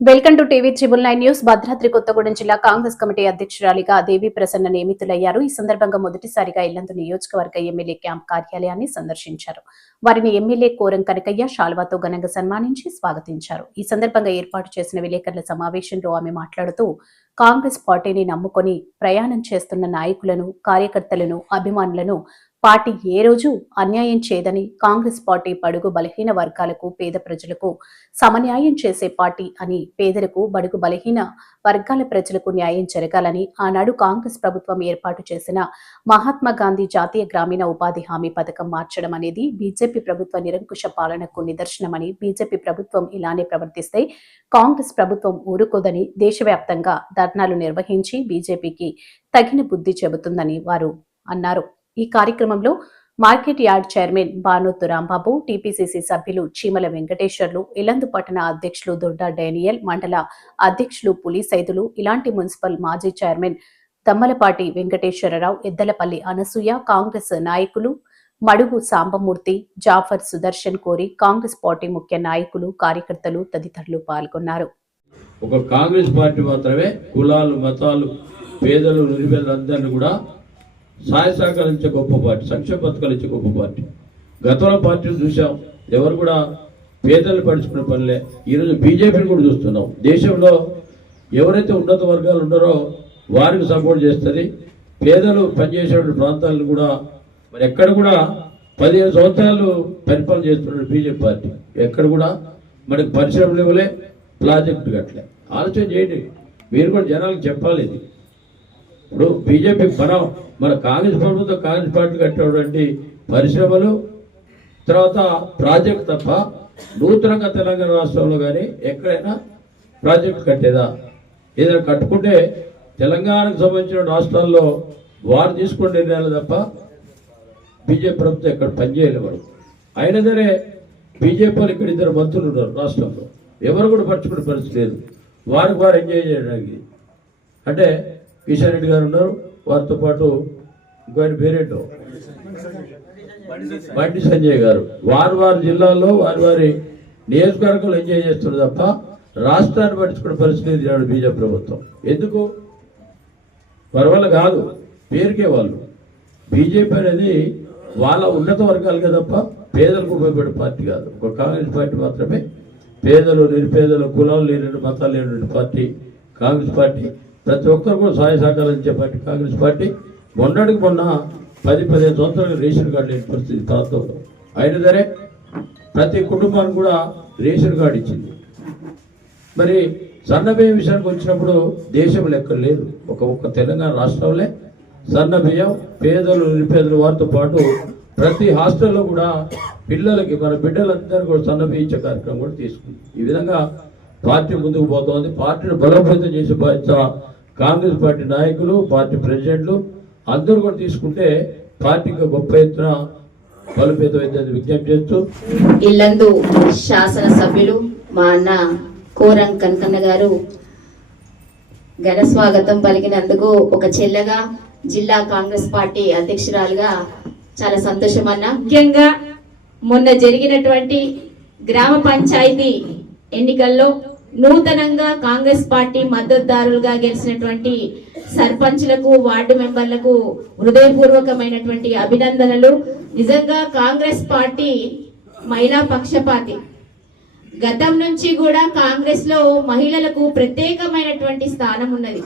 Welcome to TV triple nine news. Bhadradri Kothagudem జిల్లా Congress committee అధ్యక్షురాలిగా దేవి ప్రసన్న నియమితులయ్యారు. ఈ సందర్భంగా మొదటిసారిగా ఇల్లందు నియోజకవర్గ ఎమ్మెల్యే క్యాంప్ కార్యాలయాన్ని సందర్శించారు. వారిని ఎమ్మెల్యే కోరం కనకయ్య శాల్వాతో ఘనంగా సన్మానించి స్వాగతించారు. ఈ సందర్భంగా ఏర్పాటు చేసిన విలేకరుల సమావేశంలో ఆమె మాట్లాడుతూ కాంగ్రెస్ పార్టీని నమ్ముకొని ప్రయాణం చేస్తున్న నాయకులను కార్యకర్తలను అభిమానులను పార్టీ ఏ రోజు అన్యాయం చేయదని కాంగ్రెస్ పార్టీ పడుగు బలహీన వర్గాలకు పేద ప్రజలకు సమన్యాయం చేసే పార్టీ అని పేదలకు బడుగు బలహీన వర్గాల ప్రజలకు న్యాయం జరగాలని ఆనాడు కాంగ్రెస్ ప్రభుత్వం ఏర్పాటు చేసిన మహాత్మా గాంధీ జాతీయ గ్రామీణ ఉపాధి హామీ పథకం మార్చడం అనేది బీజేపీ ప్రభుత్వ నిరంకుశ పాలనకు నిదర్శనమని బీజేపీ ప్రభుత్వం ఇలానే ప్రవర్తిస్తే కాంగ్రెస్ ప్రభుత్వం ఊరుకోదని దేశవ్యాప్తంగా ధర్నాలు నిర్వహించి బీజేపీకి తగిన బుద్ధి చెబుతుందని వారు అన్నారు. ఈ కార్యక్రమంలో market yard chairman Banothu Rambabu TPCC సభ్యులు చీమల వెంకటేశ్వర్లు ఇలందు పట్టణ అధ్యక్షులు దొడ్డ డేనియల్ మండల అధ్యక్షులు పులి సైదులు ఇలాంటి మున్సిపల్ మాజీ చైర్మన్ తమ్మలపాటి వెంకటేశ్వరరావు ఎద్దలపల్లి అనసూయ కాంగ్రెస్ నాయకులు మడుగు సాంబమూర్తి జాఫర్ సుదర్శన్ కోరి కాంగ్రెస్ పార్టీ ముఖ్య నాయకులు కార్యకర్తలు తదితరులు పాల్గొన్నారు. ఒక కాంగ్రెస్ పార్టీ మాత్రమే కులాలు మతాలు పేదలు నిరుపేదలు కూడా సహాయ సహకారం ఇచ్చే గొప్ప పార్టీ సంక్షేమ పథకాలు ఇచ్చే గొప్ప పార్టీ. గతంలో పార్టీలు చూసాం ఎవరు కూడా పేదలు పడుచుకునే పనిలే. ఈరోజు బీజేపీని కూడా చూస్తున్నాం. దేశంలో ఎవరైతే ఉన్నత వర్గాలు ఉన్నారో వారికి సపోర్ట్ చేస్తుంది. పేదలు పనిచేసేటువంటి ప్రాంతాలను కూడా మరి ఎక్కడ కూడా పదిహేను సంవత్సరాలు పరిపాలన చేస్తున్నాడు బీజేపీ పార్టీ. ఎక్కడ కూడా మనకు పరిశ్రమలు ఇవ్వలే ప్రాజెక్టు గట్లే ఆలోచన చేయండి. మీరు కూడా జనాలకు చెప్పాలి ఇది. ఇప్పుడు బీజేపీ మనం మన కాంగ్రెస్ ప్రభుత్వం కాంగ్రెస్ పార్టీ కట్టేటువంటి పరిశ్రమలు తర్వాత ప్రాజెక్ట్ తప్ప నూతనంగా తెలంగాణ రాష్ట్రంలో కానీ ఎక్కడైనా ప్రాజెక్ట్ కట్టేదా? ఏదైనా కట్టుకుంటే తెలంగాణకు సంబంధించిన రాష్ట్రాల్లో వారు తీసుకునే నిర్ణయాలు తప్ప బీజేపీ ప్రభుత్వం ఎక్కడ పనిచేయలేవారు అయినా సరే బీజేపీ వాళ్ళు ఇక్కడ ఇద్దరు మంత్రులు ఉన్నారు రాష్ట్రంలో. ఎవరు కూడా పరచుకునే పరిస్థితి లేదు. వారికి వారు ఎంజాయ్ చేయడానికి. అంటే కిషన్ రెడ్డి గారు ఉన్నారు. వారితో పాటు ఇంకోటి పేరేంటో బండి సంజయ్ గారు. వారి వారి జిల్లాల్లో వారి వారి నియోజకవర్గంలో ఎంజాయ్ చేస్తున్నారు తప్ప రాష్ట్రాన్ని పట్టించుకునే పరిస్థితి ఈనాడు బీజేపీ ప్రభుత్వం. ఎందుకు? పర్వాల కాదు. పేరుకే వాళ్ళు. బీజేపీ అనేది వాళ్ళ ఉన్నత వర్గాలకే తప్ప పేదలకు ఉపయోగపడే పార్టీ కాదు. ఒక కాంగ్రెస్ పార్టీ మాత్రమే పేదలు నిరుపేదలు కులాలు లేని మతాలు లేని పార్టీ కాంగ్రెస్ పార్టీ. ప్రతి ఒక్కరు కూడా సహాయ సహకారాలు ఇచ్చే పార్టీ కాంగ్రెస్ పార్టీ. మొన్నటికి మొన్న పది పదిహేను సంవత్సరాలు రేషన్ కార్డు లేని పరిస్థితి ప్రాంతంలో అయినా సరే ప్రతి కుటుంబానికి కూడా రేషన్ కార్డు ఇచ్చింది. మరి సన్న బియ్యం విషయానికి వచ్చినప్పుడు దేశం లెక్క లేదు. ఒక ఒక్క తెలంగాణ రాష్ట్రంలో. సన్న బియ్యం పేదలు నిరుపేదలు వారితో పాటు ప్రతి హాస్టల్లో కూడా పిల్లలకి మన బిడ్డలందరూ కూడా సన్న బియ్యం ఇచ్చే కార్యక్రమం కూడా తీసుకుంది. ఈ విధంగా పార్టీ ముందుకు పోతోంది. పార్టీని బలోపేతం చేసే బాధ్యత కాంగ్రెస్ పార్టీ నాయకులు పార్టీ ప్రెసిడెంట్లు అందరూ కూడా తీసుకుంటే పార్టీకి గొప్ప ఎత్తున బలోపేతం అయితే విజ్ఞప్తి చేస్తూ ఇల్లందు శాసన సభ్యులు మా అన్న కోరం కనకన్న గారు ఘన స్వాగతం పలికినందుకు ఒక చెల్లెగా జిల్లా కాంగ్రెస్ పార్టీ అధ్యక్షురాలుగా చాలా సంతోషం అన్న. ముఖ్యంగా మొన్న జరిగినటువంటి గ్రామ పంచాయతీ ఎన్నికల్లో నూతనంగా కాంగ్రెస్ పార్టీ మద్దతుదారులుగా గెలిచినటువంటి సర్పంచ్లకు వార్డు మెంబర్లకు హృదయపూర్వకమైనటువంటి అభినందనలు. నిజంగా కాంగ్రెస్ పార్టీ మహిళా పక్షపాతి. గతం నుంచి కూడా కాంగ్రెస్లో మహిళలకు ప్రత్యేకమైనటువంటి స్థానం ఉన్నది.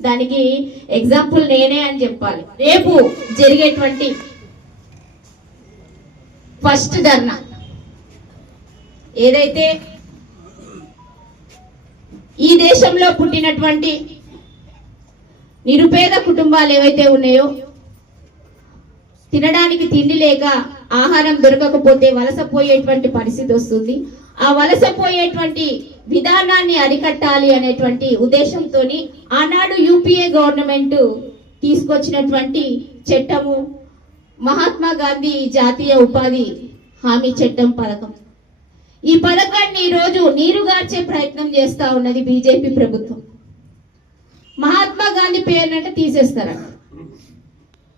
దానికి ఎగ్జాంపుల్ నేనే అని చెప్పాలి. రేపు జరిగేటువంటి ఫస్ట్ ధర్నా. ఏదైతే ఈ దేశంలో పుట్టినటువంటి నిరుపేద కుటుంబాలు ఏవైతే ఉన్నాయో తినడానికి తిండి లేక ఆహారం దొరకకపోతే వలసపోయేటువంటి పరిస్థితి వస్తుంది. ఆ వలసపోయేటువంటి విధానాన్ని అరికట్టాలి అనేటువంటి ఉద్దేశంతో ఆనాడు యూపీఏ గవర్నమెంట్ తీసుకొచ్చినటువంటి చట్టము మహాత్మా గాంధీ జాతీయ ఉపాధి హామీ చట్టం పథకం. ఈ పథకాన్ని ఈరోజు నీరుగార్చే ప్రయత్నం చేస్తా ఉన్నది బీజేపీ ప్రభుత్వం. మహాత్మా గాంధీ పేరునంటే తీసేస్తారట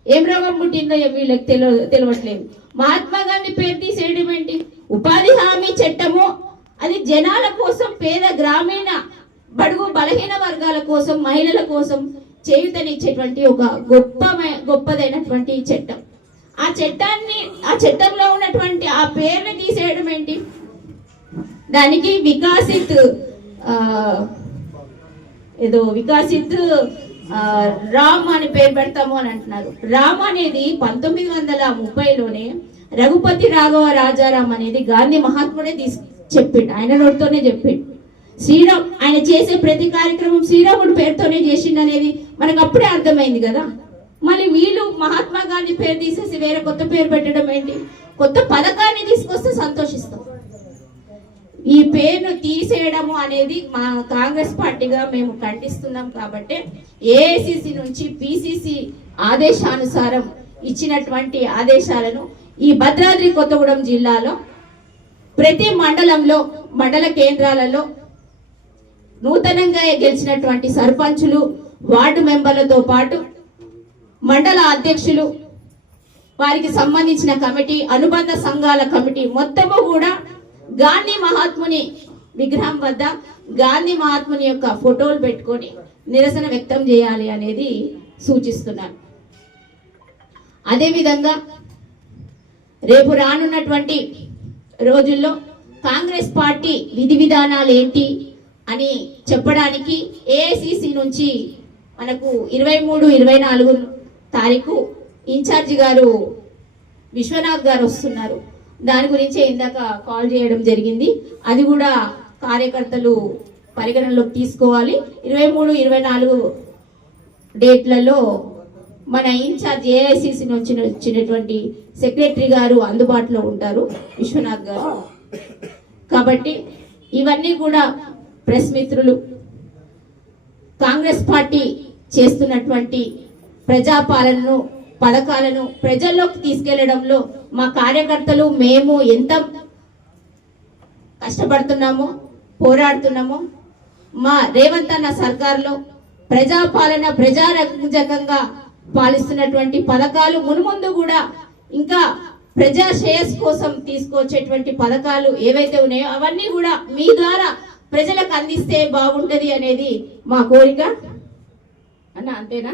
ఏం రోగం పుట్టిందో వీళ్ళకి తెలియ తెలియట్లేదు మహాత్మా గాంధీ పేరు తీసేయడం ఏంటి? ఉపాధి హామీ చట్టము. అది జనాల కోసం పేద గ్రామీణ బడుగు బలహీన వర్గాల కోసం మహిళల కోసం చేయుతనిచ్చేటువంటి ఒక గొప్ప గొప్పదైనటువంటి చట్టం. ఆ చట్టాన్ని ఆ చట్టంలో ఉన్నటువంటి ఆ పేరుని తీసేయడం ఏంటి? దానికి వికాసిత్ ఏదో వికాసిత్ రామ్ అని పేరు పెడతాము అని అంటున్నారు. రామ్ అనేది పంతొమ్మిది వందల ముప్పైలోనే రఘుపతి రాఘవ రాజారాం అనేది గాంధీ మహాత్ముడే తీసు చెప్పిండు. ఆయన నోటితోనే చెప్పిండు. శ్రీరామ్ ఆయన చేసే ప్రతి కార్యక్రమం శ్రీరాముడు పేరుతోనే చేసిండు అనేది మనకు అప్పుడే అర్థమైంది కదా. మళ్ళీ వీళ్ళు మహాత్మా గాంధీ పేరు తీసేసి వేరే కొత్త పేరు పెట్టడం ఏంటి? కొత్త పథకాన్ని తీసుకొస్తే సంతోషిస్తాం. ఈ పేరును తీసేయడము అనేది మా కాంగ్రెస్ పార్టీగా మేము ఖండిస్తున్నాం కాబట్టి ఏఐసిసి నుంచి పిసిసి ఆదేశానుసారం ఇచ్చినటువంటి ఆదేశాలను ఈ భద్రాద్రి కొత్తగూడెం జిల్లాలో ప్రతి మండలంలో మండల కేంద్రాలలో నూతనంగా గెలిచినటువంటి సర్పంచులు వార్డు మెంబర్లతో పాటు మండల అధ్యక్షులు వారికి సంబంధించిన కమిటీ అనుబంధ సంఘాల కమిటీ మొత్తము కూడా గాంధీ మహాత్ముని విగ్రహం వద్ద గాంధీ మహాత్ముని యొక్క ఫోటోలు పెట్టుకొని నిరసన వ్యక్తం చేయాలి అనేది సూచిస్తున్నారు. అదేవిధంగా రేపు రానున్నటువంటి రోజుల్లో కాంగ్రెస్ పార్టీ విధి విధానాలు ఏంటి అని చెప్పడానికి ఏఐసిసి నుంచి మనకు ఇరవై మూడు ఇరవై నాలుగు తారీఖు ఇన్ఛార్జి గారు విశ్వనాథ్ గారు వస్తున్నారు. దాని గురించే ఇందాక కాల్ చేయడం జరిగింది. అది కూడా కార్యకర్తలు పరిగణనలోకి తీసుకోవాలి. ఇరవై మూడు ఇరవై నాలుగు డేట్లలో మన ఇన్ఛార్జ్ ఏఐసిసి నుంచి వచ్చినటువంటి సెక్రటరీ గారు అందుబాటులో ఉంటారు విశ్వనాథ్ గారు. కాబట్టి ఇవన్నీ కూడా ప్రెస్ మిత్రులు కాంగ్రెస్ పార్టీ చేస్తున్నటువంటి ప్రజాపాలనను పథకాలను ప్రజల్లోకి తీసుకెళ్ళడంలో మా కార్యకర్తలు మేము ఎంత కష్టపడుతున్నామో పోరాడుతున్నామో మా రేవంత్ అన్న సర్కార్లో ప్రజాపాలన ప్రజారంజకంగా పాలిస్తున్నటువంటి పథకాలు మునుముందు కూడా ఇంకా ప్రజా శ్రేయస్ కోసం తీసుకొచ్చేటువంటి పథకాలు ఏవైతే ఉన్నాయో అవన్నీ కూడా మీ ద్వారా ప్రజలకు అందిస్తే బాగుంటది అనేది మా కోరిక. అన్న అంతేనా?